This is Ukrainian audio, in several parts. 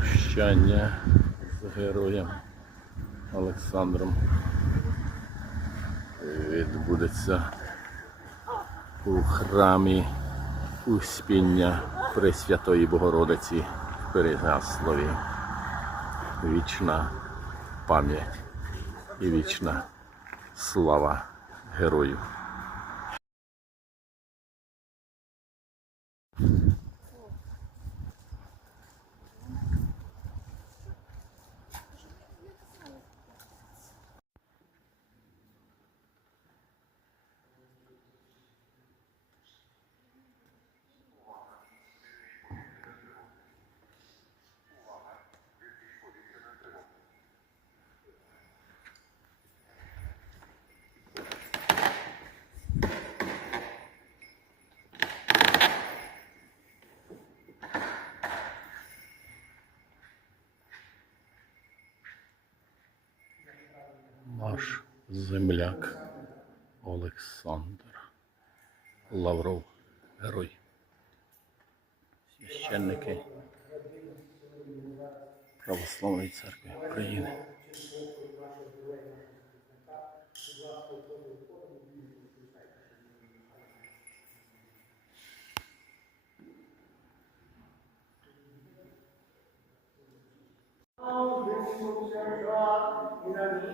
прощання з героєм Олександром відбудеться у храмі Успіння Пресвятої Богородиці в Переяславі. Вічна пам'ять і вічна слава герою. Наш земляк Олександр Лавров, герой. Священники Православної церкви України. і на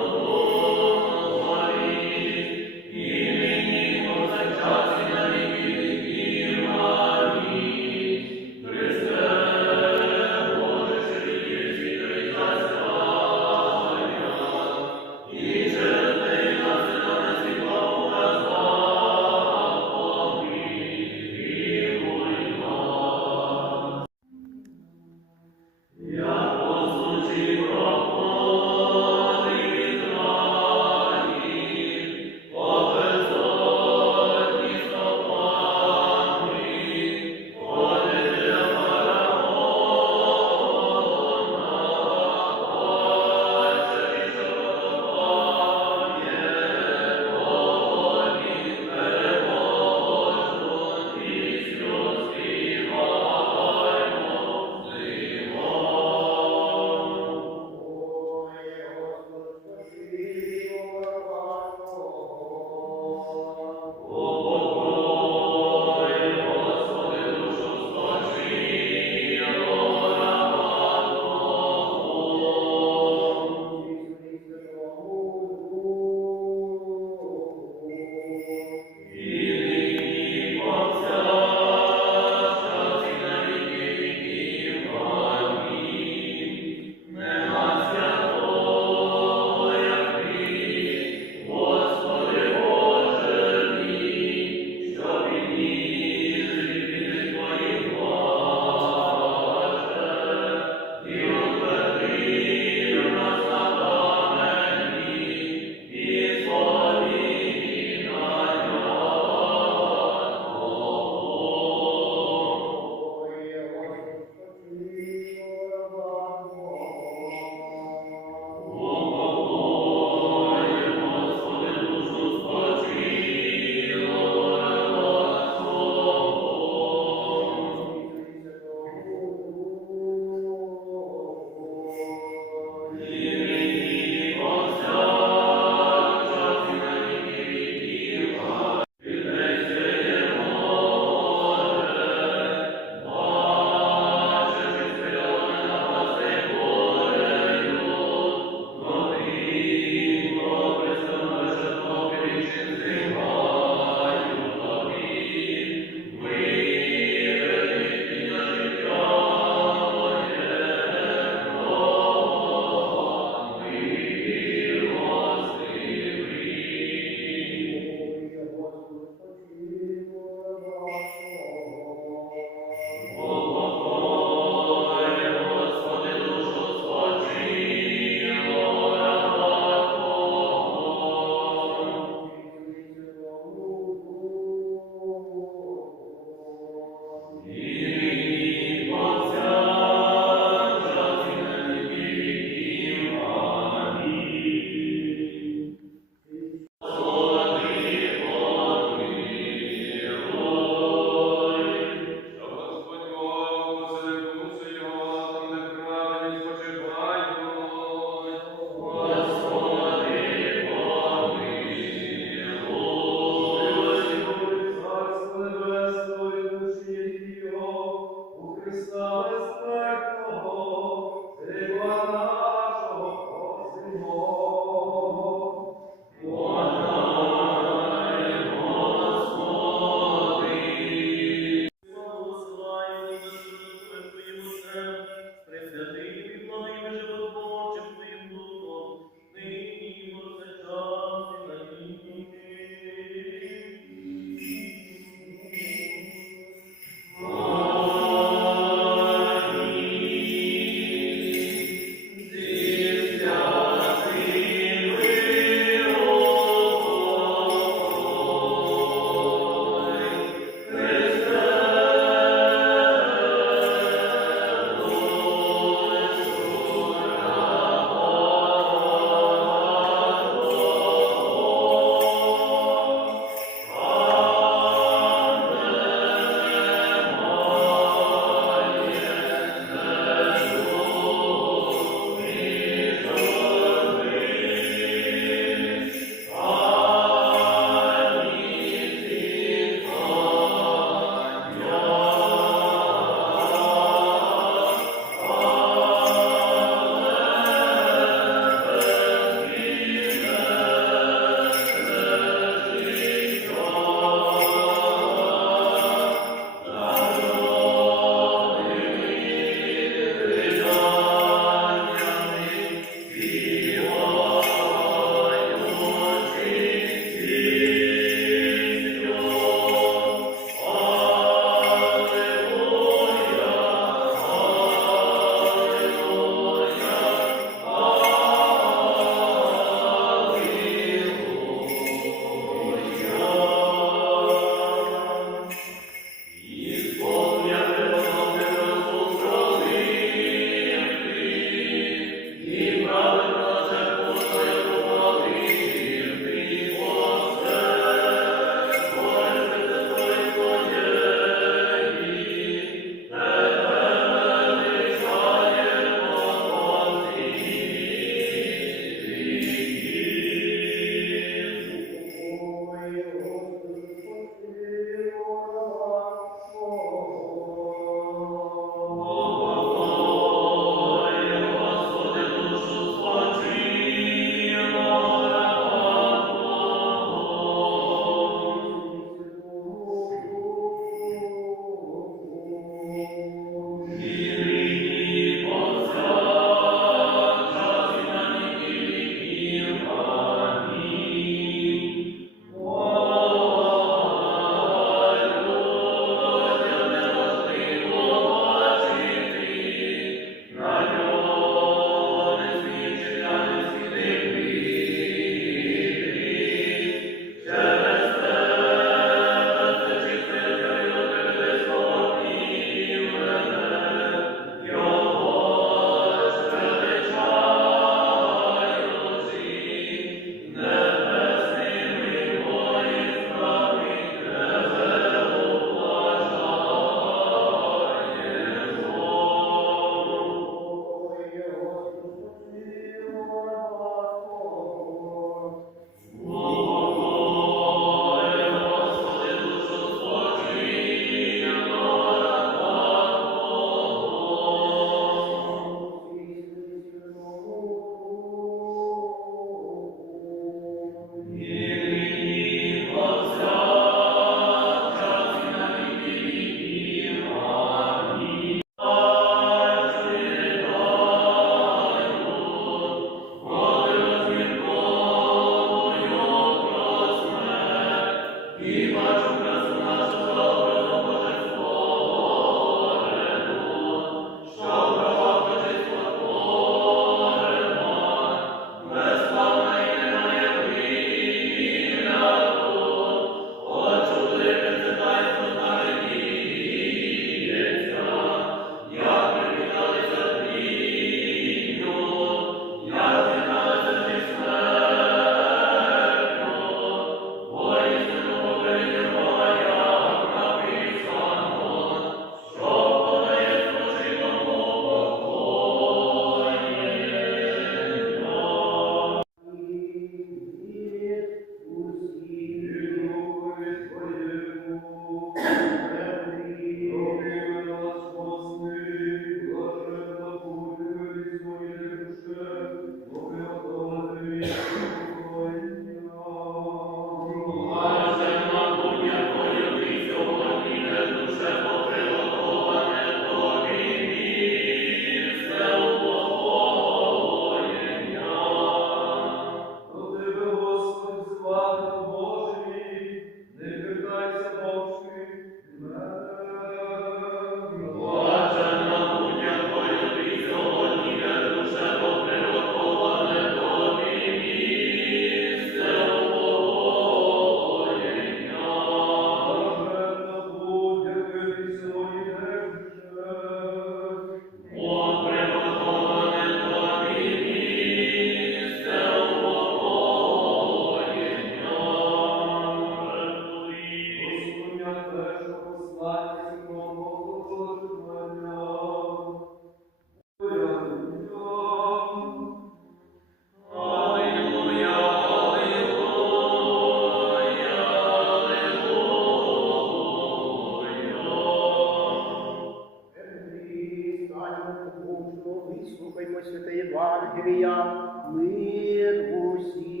والعياط مير غسيل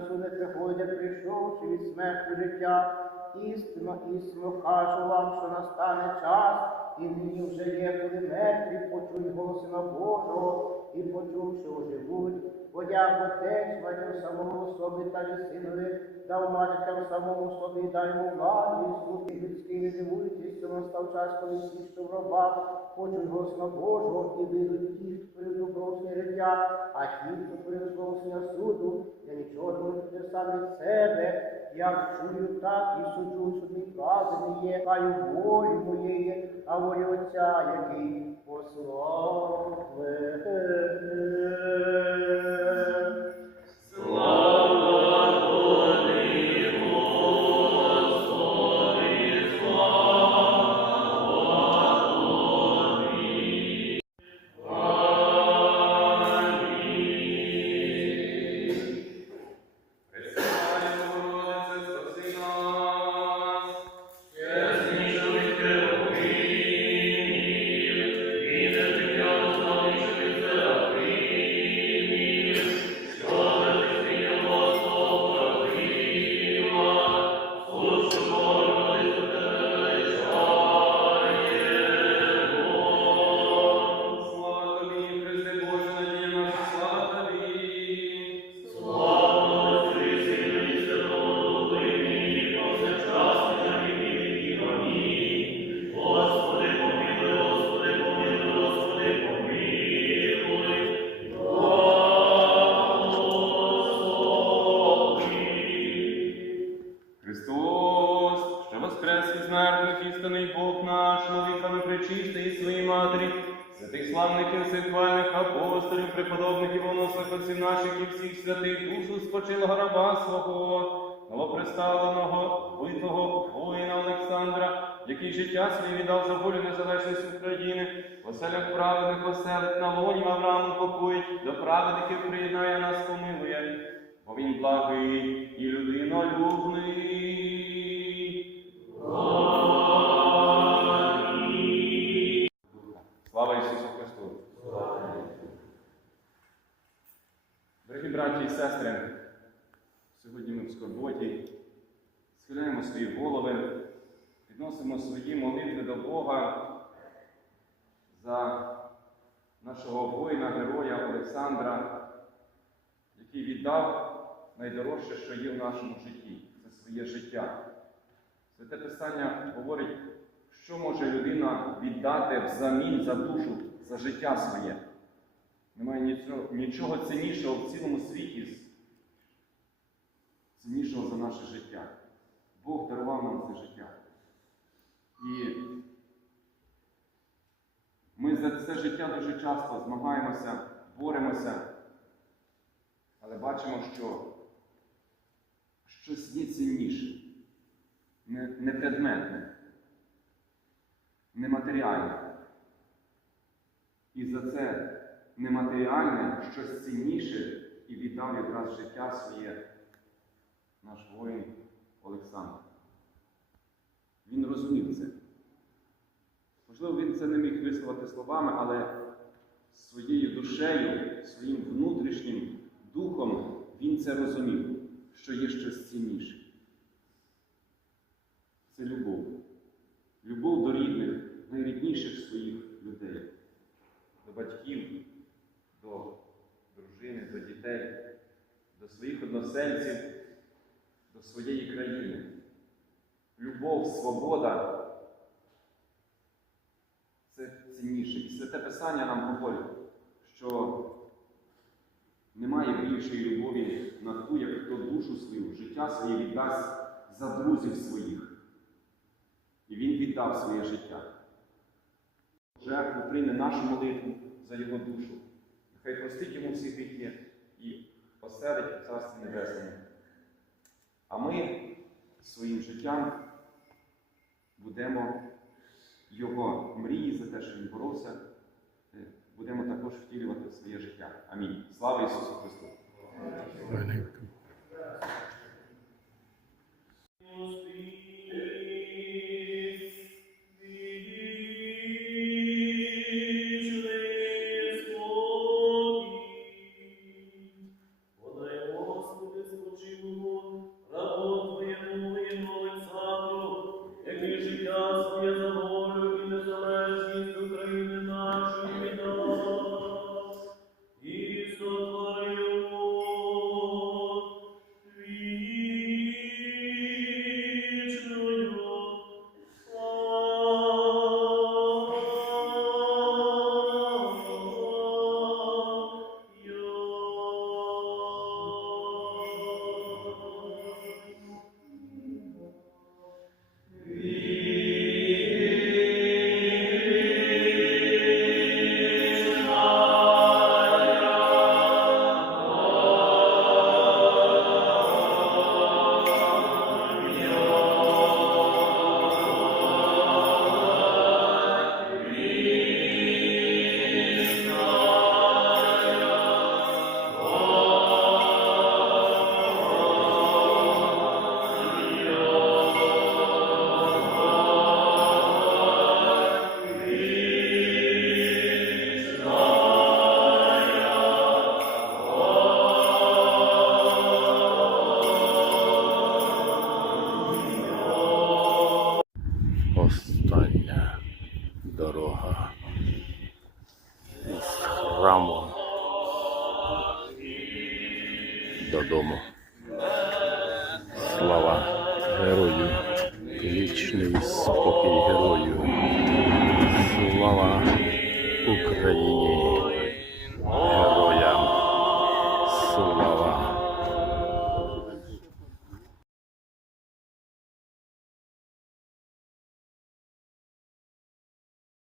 життя вічне, суд не приходить, прийшовши від смерті життя. Істинно, істинно кажу вам, що настане час, і нині вже є, коли мертві почують голосина Божого, і почувши оживуть, подяку Отець самому собі та й синові, дав матір самому собі, дай йому владу, і слухи людські, не дивуйтесь, що настав час, коли всі, що в робах, почують голосна Божого, і вийдуть ті, що перед проголошення життя, а ті, що перед проголошення суду, я нічого не можу сам себе, як чую, так і суджу, суд мій праведний є, хай у волі моєї, а волі Отця, який послав мене. Сихвальних апостолів, преподобних воносних отців наших і всіх святих душу спочилого раба свого, новоприставленого, битого воїна Олександра, який життя своє віддав за волю незалежності України, оселях праведних оселить на лоні Аврааму покоїть, до праведників приєднає нас, помилує. Бо він благий і людинолюбний. Браті і сестри, сьогодні ми в скорботі схиляємо свої голови, підносимо свої молитви до Бога за нашого воїна, героя Олександра, який віддав найдорожче, що є в нашому житті це своє життя. Святе Писання говорить, що може людина віддати взамін за душу, за життя своє. Немає нічого, нічого ціннішого в цілому світі, ціннішого за наше життя. Бог дарував нам це життя. І ми за це життя дуже часто змагаємося, боремося, але бачимо, що щось є цінніше, не, не нематеріальне. І за це нематеріальне щось цінніше і віддав якраз життя своє наш воїн Олександр. Він розумів це. Можливо, він це не міг висловити словами, але своєю душею, своїм внутрішнім духом він це розумів, що є щось цінніше. Це любов. Любов до рідних, найрідніших своїх людей, до батьків, до дружини, до дітей, до своїх односельців, до своєї країни. Любов, свобода це цінніше. І святе Писання нам говорить, що немає більшої любові на ту, як хто душу свою, життя своє віддасть за друзів своїх. І він віддав своє життя. Жертву прийме нашу молитву за його душу. Нехай простить йому всі гріхи і поселить у Царстві Небесному. А ми своїм життям будемо його мрії за те, що він боровся, е, будемо також втілювати в своє життя. Амінь. Слава Ісусу Христу!